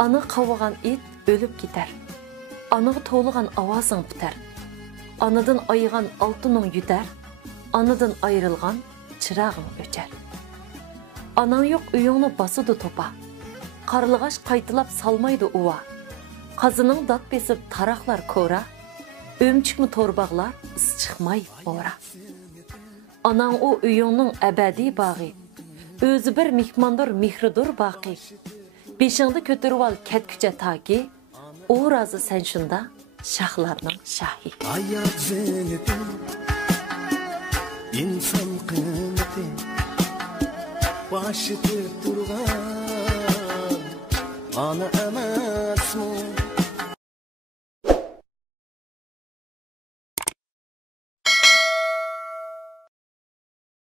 Ana qavıgan it ölüp gider. Anağı toğluğan avazın biter. Anadan ayıgan altının yüder. Anadan ayrılgan çırağın öçer. Anan yok uyuğunu basıdı topa. Qarlıgaş qaytılap salmaydı uva. Qazının dat besip taraqlar kora. Ömçükmü torbağlar ıs çıkmay ora. Anan o uyuğunun əbədi bağı. Özü bir mihmandır mihridur baqi. Beşiğinde kötürüp al ketküce taki. O razı sen şunda şahlarının şahi. Hayat zineti, insan kıymeti, başı tek durgan, ana emas mı?